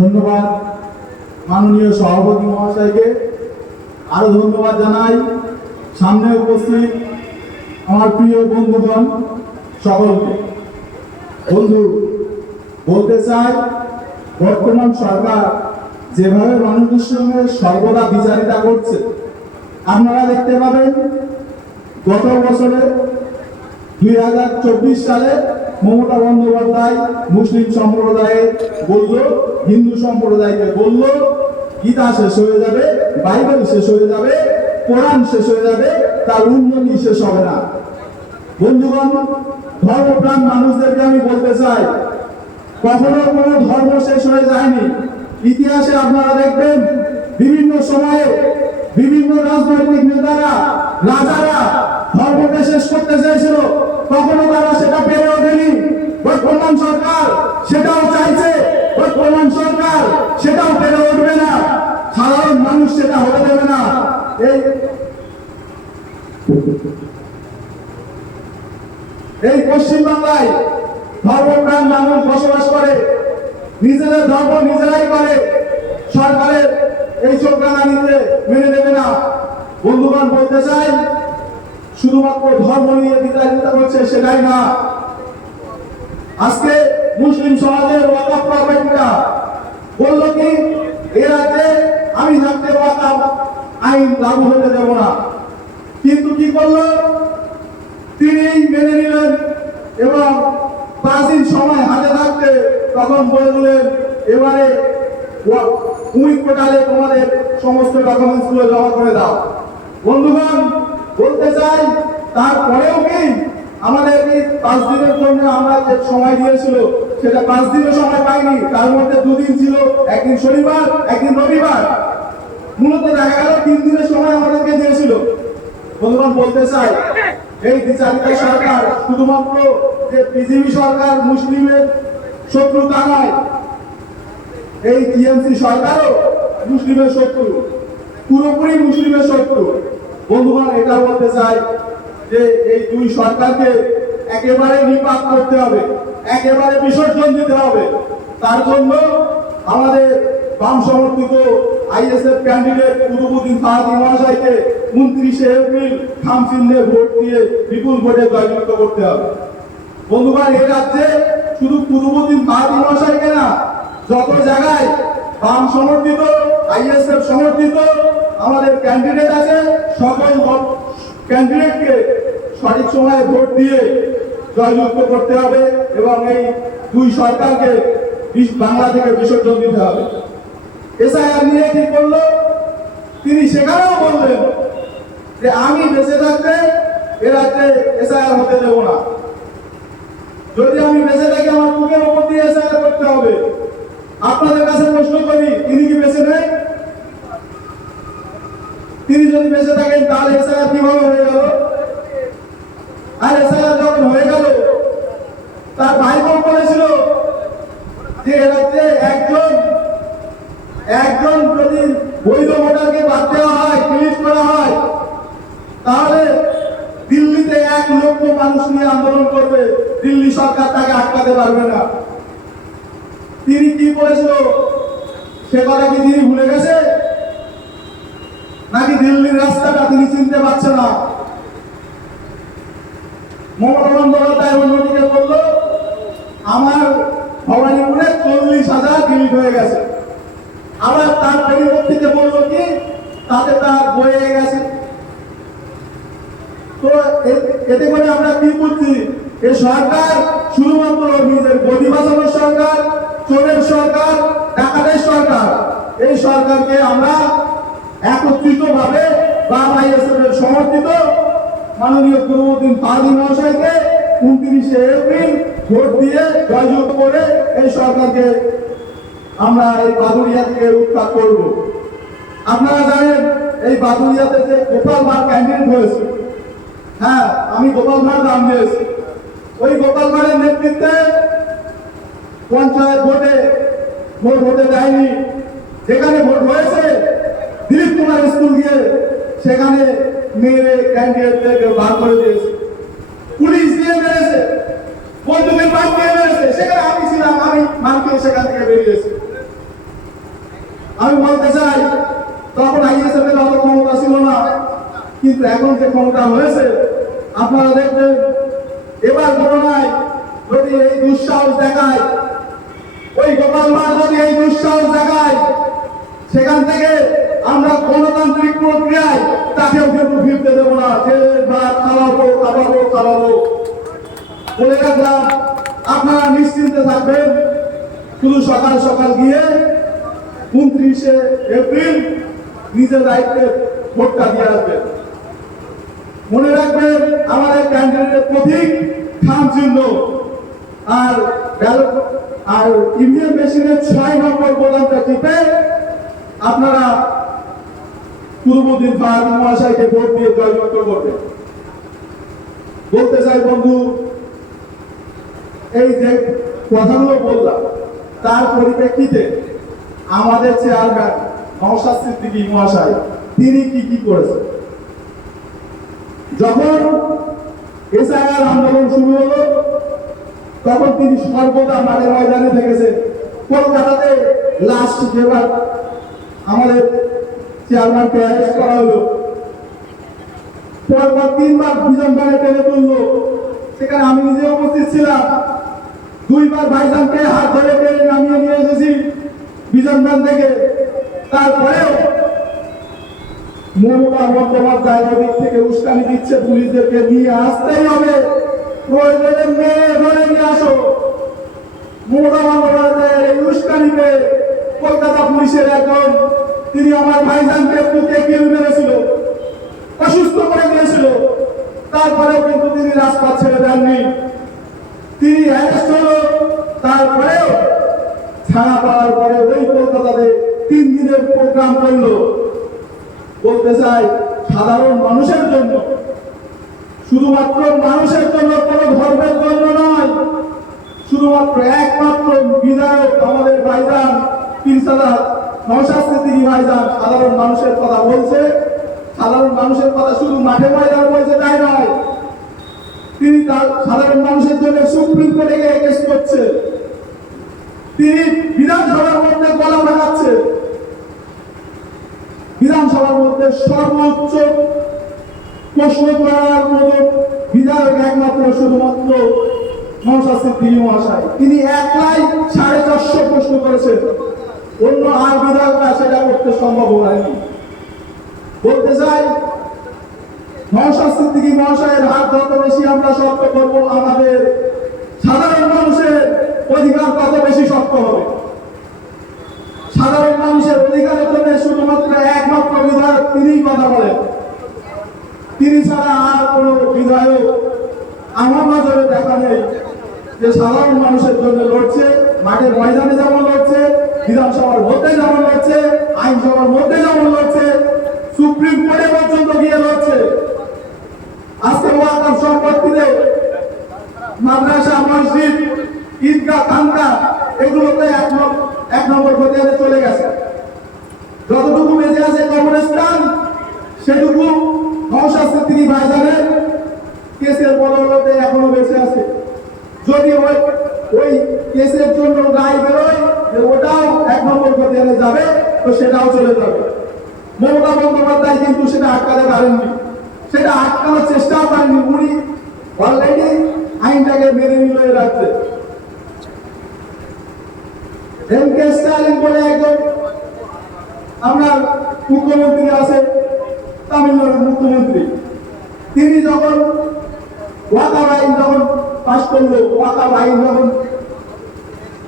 ধন্যবাদ মাননীয় সভাপতি মহাশয়কে। আরো ধন্যবাদ জানাই সামনে উপস্থিত আমার প্রিয় বন্ধুগণ সকলকে। বন্ধু, বলতে চাই, বর্তমান সরকার যেভাবে মানুষের সঙ্গে সর্বদা বিচারিতা করছে, আপনারা দেখতে পাবেন গত বছরে 2024 সালে মমতা বন্দ্যোপাধ্যায় মুসলিম সম্প্রদায়ে বলল, হিন্দু সম্প্রদায়কে বলল, গীতা শেষ হয়ে যাবে, বাইবেল শেষ হয়ে যাবে, কোরআন শেষ হয়ে যাবে, তার উন্নতি শেষ হবে না। বন্ধুগণ, ধর্মপ্রাণ মানুষদেরকে আমি বলতে চাই, কখনো কোনো ধর্ম শেষ হয়ে যায়নি। ইতিহাসে আপনারা দেখবেন বিভিন্ন সময়ে বিভিন্ন রাজনৈতিক নেতারা, রাজারা ধর্মকে শেষ করতে চেয়েছিল, কখনো তারা সেটা পেরে ওঠেনি। বর্তমান সরকার সেটাও চাইছে, বর্তমান সরকার সেটাও পেরে উঠবে না, সাধারণ মানুষ সেটা হতে দেবে না। এই পশ্চিমবাংলায় ধর্মপ্রাণ মানুষ বসবাস করে, নিজেদের ধর্ম নিজেরাই করে, সরকারের এই চোখরাঙানিতে মেনে নেবে না। বন্ধুগণ, বলতে চাই, শুধুমাত্র ধর্ম নিয়ে বিচারিতা করছে সেটাই না। আজকে মুসলিম সমাজের ওয়াকফ কমিটিরা বলল কি, এ রাজ্যে আমি থাকতে ওয়াকফ আইন লাগু হতে দেব না। কিন্তু কি করলো, তিনি মেনে নিলেন এবং প্রাচীন সময় হাতে থাকতে তখন বলে দিলেন, এবারে কুইক পোর্টালে তোমাদের সমস্ত ডকুমেন্টস গুলো জমা করে দাও। বন্ধুগণ, বলতে চাই, তারপরেও কি আমাদের এই 5 দিনের জন্য আমরা যে সময় দিয়েছিল সেটা 5 দিনের সময় পাইনি। তার মধ্যে 2 দিন ছিল, একদিন শনিবার, একদিন রবিবার, মূলত দেখা গেল 3 দিনের সময় আমাদেরকে দিয়েছিল। বন্ধুগণ, বলতে চাই, এই বিচারিতা সরকার শুধুমাত্র যে বিজেপি সরকার মুসলিমের শত্রু তা নয়, এই টিএমসি সরকারও মুসলিমের শত্রু, পুরোপুরি মুসলিমের শত্রু। বন্ধুগণ, এটা বলতে চাই যে এই দুই সরকারকে একেবারে নিপাত করতে হবে, একেবারে বিসর্জন দিতে হবে। তার জন্য আমাদের বাম সমর্থিত আইএসএফ ক্যান্ডিডেট কুতুবউদ্দিন ফাহাদি মহাশয়কে 29 এপ্রিল খামচিহ্নে ভোট দিয়ে বিপুল ভোটে জয়যুক্ত করতে হবে। বন্ধুগণ, এই রাজ্যে শুধু কুতুবউদ্দিন ফাহাদি মহাশয়কে না, যত জায়গায় বাম সমর্থিত, আইএসএফ সমর্থিত আমাদের ক্যান্ডিডেট আছে, সকল ক্যান্ডিডেটকে সঠিক সময়ে ভোট দিয়ে জয়যুক্ত করতে হবে এবং এই দুই সরকারকে বাংলা থেকে বিসর্জন দিতে হবে। এসআইআর নিয়ে কি করলো, তিনি সেখানেও বললেন যে আমি বেঁচে থাকতে এ রাজ্যে এসআইআর হতে দেব না। যদি আমি বেঁচে থাকি, আমার বুকের উপর দিয়ে এসআইআর করতে হবে। আপনাদের কাছে প্রশ্ন করি, তিনি কি বেঁচে নেই? তিনি যদি বেঁচে থাকেন তাহলে এসআইআর কিভাবে হয়ে গেল? আর এসআইআর যখন হয়ে গেল, তার ভাই বোন বলেছিল যে এ রাজ্যে একজন যদি বৈধ ভোটারকে বাদ দেওয়া হয়, ডিলিট করা হয়, তাহলে দিল্লিতে 1 লক্ষ মানুষ নিয়ে আন্দোলন করবে, দিল্লি সরকার তাকে আটকাতে পারবে না। তিনি কি বলেছিল সে কথা কি তিনি ভুলে গেছে, নাকি দিল্লির রাস্তাটা তিনি চিনতে পারছে না? মমতা বন্দ্যোপাধ্যায় অন্যদিকে বলল, আমার ভবানীপুরে 40,000 ডিলিট হয়ে গেছে। আবার তার পরিবর্তিতে বলল কি, তাতে তার বয়ে গেছে। তো এতে করে আমরা কি বুঝছি, এই সরকার শুধুমাত্র নিজের গদি বাঁচানোর সরকার, চোরের সরকার, ডাকাতের সরকার। এই সরকারকে আমরা একত্রিত ভাবে বাম আইএসএফ এর সমর্থিত মাননীয় কুতুবউদ্দিন ফাহাদি মহাশয়কে 29 এপ্রিল ভোট দিয়ে জয়যুক্ত করে এই সরকারকে আমরা এই বাদুড়িয়া থেকে উৎখাত করব। আপনারা জানেন, এই বাদুড়িয়াতে যে গোপাল ভাঁড় ক্যান্ডিডেট হয়েছে, হ্যাঁ, আমি গোপাল ভাঁড় নাম দিয়েছি, ওই গোপাল ভাঁড়ের নেতৃত্বে পঞ্চায়েত ভোটে ভোট হতে দেয়নি। যেখানে ভোট হয়েছে, দিলীপ কুমার স্কুল গিয়ে সেখানে মেরে ক্যান্ডিডেটদেরকে বার করে দিয়েছে, পুলিশ দিয়ে মেরেছে, বন্দুকের বাদ দিয়ে মেরেছে। সেখানে আমি ছিলাম, আমি মানকে সেখান থেকে বেরিয়েছি। আমি বলতে চাই তখন আইএসএফ এর অত ক্ষমতা ছিল না, কিন্তু এখন যে ক্ষমতা হয়েছে আপনারা দেখবেন এবার ঘটনায় যদি এই দুঃসাহস দেখায়, ওই গোপাল ভাঁড় যদি এই দুঃসাহস দেখায়, সেখান থেকে আমরা গণতান্ত্রিক প্রক্রিয়ায় তাকেও কিন্তু ফিরতে দেবো না। জেলের ভাত খাওয়াবো খাওয়াবো খাওয়াবো বলে রাখলাম। আপনারা নিশ্চিন্তে থাকবেন, শুধু সকাল সকাল গিয়ে 29শে এপ্রিল নিজের দায়িত্বে ভোটটা দিয়ে আসবেন। মনে রাখবেন আমাদের ক্যান্ডিডেটের প্রতীক খাম চিহ্ন, আর আর ইভিএম মেশিনের 6 নম্বর বোতামটা টিপে আপনারা পূর্বদিন ফাহাদ মহাশয়কে ভোট দিয়ে জয়যুক্ত করবেন। বলতে চাই বন্ধু, এই যে কথাগুলো বললাম তার পরিপ্রেক্ষিতে আমাদের চেয়ারম্যান নওশাদ সিদ্দিকী মহাশয় তিনি কি করেছেন। যখন এসআইআর আন্দোলন শুরু হলো তখন তিনি সর্বদা মাঠে ময়দানে থেকেছেন। কলকাতাতে লাস্ট যেবার আমাদের চেয়ারম্যানকে অ্যারেস্ট করা হলো, পরপর 3 বার বিজন ব্যানে টেনে তুললো, সেখানে আমি নিজে উপস্থিত ছিলাম। 2 বার ভাইজানকে হাত ধরে টেনে নামিয়ে নিয়ে এসেছি বিজন ব্যান থেকে। তারপরেও মমতা বন্দ্যোপাধ্যায় দিক থেকে উস্কানি দিচ্ছে, পুলিশদেরকে নিয়ে আসতেই হবে, প্রয়োজনে মেয়ে ধরে নিয়ে আসো। মমতা বন্দ্যোপাধ্যায়ের এই উস্কানিতে কলকাতা পুলিশের একজন, তিনি আমার ভাইজানকে বুকে কিল মেরেছিল, অসুস্থ করে দিয়েছিল, তারপরেও কিন্তু তিনি রাজপথ ছেড়ে দেননি। তিনি অ্যারেস্ট হলো, তারপরেও ছাড়া পাওয়ার পরে ওই কলকাতাতে 3 দিনের প্রোগ্রাম করলো। বলতে চাই সাধারণ মানুষের জন্য, শুধুমাত্র মানুষের জন্য, কোনো ধর্মের জন্য নয়, শুধুমাত্র একমাত্র বিধায়ক আমাদের ভাইজান পীরজাদা নওশাদ সিদ্দিকী ভাইজান সাধারণ মানুষের কথা বলছে। সাধারণ মানুষের কথা শুধু মাঠে ময়দানে বলছে তাই নয়, তিনি তার সাধারণ মানুষের জন্য সুপ্রিম কোর্টে গিয়ে কেস করছে, তিনি বিধানসভার মধ্যে গলা ভাঙাচ্ছে। বিধানসভার মধ্যে সর্বোচ্চ প্রশ্ন করার মতো বিধায়ক একমাত্র শুধুমাত্র নওশাদ সিদ্দিকী মহাশয়। তিনি একলাই 450 প্রশ্ন করেছেন, অন্য আর বিধায়করা সেটা করতে সম্ভব হয়নি। বলতে চাই নওশাদ সিদ্দিকী মহাশয়ের হাত যত বেশি আমরা শক্ত করবো, আমাদের সাধারণ মানুষের অধিকার তত বেশি শক্ত হবে। সাধারণ মানুষের অধিকারের জন্য শুধুমাত্র একমাত্র বিধায়ক তিনিই কথা বলেন। তিনি ছাড়া আর কোন বিধায়ক আমার নজরে দেখা নেই যে সাধারণ মানুষের জন্য লড়ছে। মাঠের ময়দানে যেমন লড়ছে, বিধানসভার মধ্যে যেমন লড়ছে, আইনসভার মধ্যে যেমন লড়ছে, সুপ্রিম কোর্টে পর্যন্ত গিয়ে লড়ছে। আজকে ওয়াকফ সম্পত্তিতে মাদ্রাসা, মসজিদ, ঈদগাহ, খানকা এগুলোতে 1 নম্বর খতিয়ানে চলে গেছে। যতটুকু বেঁচে আছে কবরস্থান, সেটুকু নওশাদ সিদ্দিকী ভাইজানের কেসের বদৌলতে এখনো বেঁচে আছে। যদি ওই কেসের জন্য রায় বেরোয় যে ওটাও 1 নম্বর খতিয়ানে যাবে, তো সেটাও চলে যাবে। মমতা বন্দ্যোপাধ্যায় কিন্তু সেটা আটকাতে পারেননি, সেটা আটকানোর চেষ্টাও করেননি। উনি অলরেডি আইনটাকে মেনে নিল এই রাজ্যে। এম.কে. স্টালিন বলে একজন আমরা মুখ্যমন্ত্রী আছে, তামিলনাড়ুর মুখ্যমন্ত্রী, তিনি যখন ওয়াকফ আইন যখন পাশ করলো, ওয়াকফ আইন যখন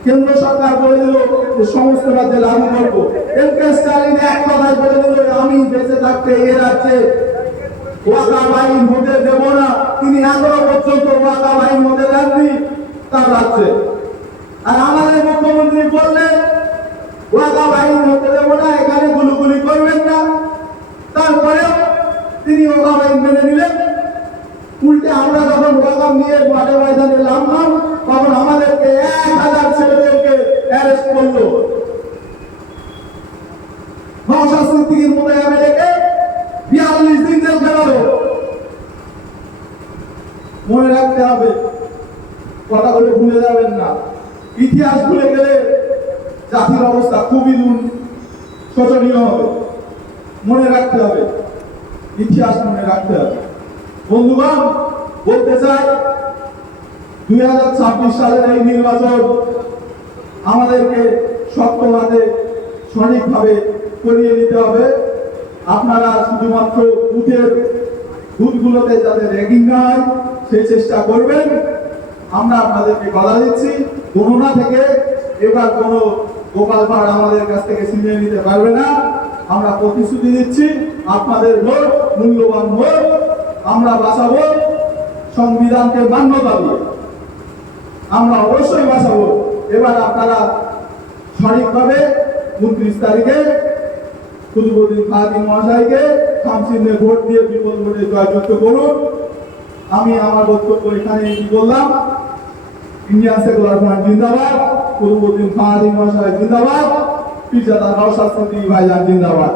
কেন্দ্র সরকার বলে দিল যে সমস্ত রাজ্যে লাগু করবো, এম.কে. স্টালিন এক কথায় বলে দিল আমি বেঁচে থাকতে এ রাজ্যে ওয়াকফ আইন হতে দেব না। তিনি এখনো পর্যন্ত ওয়াকফ আইন হতে দেননি তার রাজ্যে। আর আমাদের মুখ্যমন্ত্রী বললেন ওয়াকফ আইন হতে দেব না, এখানে গুলুগুলি করবেন না। তারপরেও তিনি ওয়াকফ আইন মেনে নিলেন। উল্টে আমরা যখন ওয়াকফ নিয়ে মাঠে ময়দানে নামলাম, তখন আমাদেরকে 1000 ছেলেদেরকে অ্যারেস্ট করলো। নওশাদ সিদ্দিকীর মতো এমএলএকে 42 দিন জেল খেলালো। মনে রাখতে হবে, কথাগুলো ভুলে যাবেন না। ইতিহাস ভুলে গেলে জাতির অবস্থা খুবই শোচনীয় হবে। মনে রাখতে হবে, ইতিহাস মনে রাখতে হবে। বন্ধুগণ, বলতে চাই 2026 সালের এই নির্বাচন আমাদেরকে শক্ত হাতে সঠিকভাবে করিয়ে নিতে হবে। আপনারা শুধুমাত্র বুথগুলোতে যাতে র্যাগিং না হয় সেই চেষ্টা করবেন। আমরা আপনাদেরকে কথা দিচ্ছি, গণনা থেকে এবার কোনো গোপাল ভাঁড় আমাদের কাছ থেকে ছিনিয়ে নিতে পারবে না। আমরা প্রতিশ্রুতি দিচ্ছি, আপনাদের ভোট মূল্যবান ভোট, আমরা বাঁচাবো সংবিধানকে মান্যতা দিয়ে। আমরা অবশ্যই বাঁচাবো। এবার আপনারা সঠিকভাবে 29 তারিখে কুতুবউদ্দিন ফাহাদি মহাশয়কে খামচিহ্নে ভোট দিয়ে বিপুল ভোটে জয়যুক্ত করুন। আমি আমার বক্তব্য এখানে কি বললাম। ইন্ডিয়ান সেকুলার ফ্রন্ট জিন্দাবাদ, কুতুবউদ্দিন ফাহাদি মহাশয় জিন্দাবাদ, পীরজাদা নওশাদ সিদ্দিকী ভাইজান জিন্দাবাদ।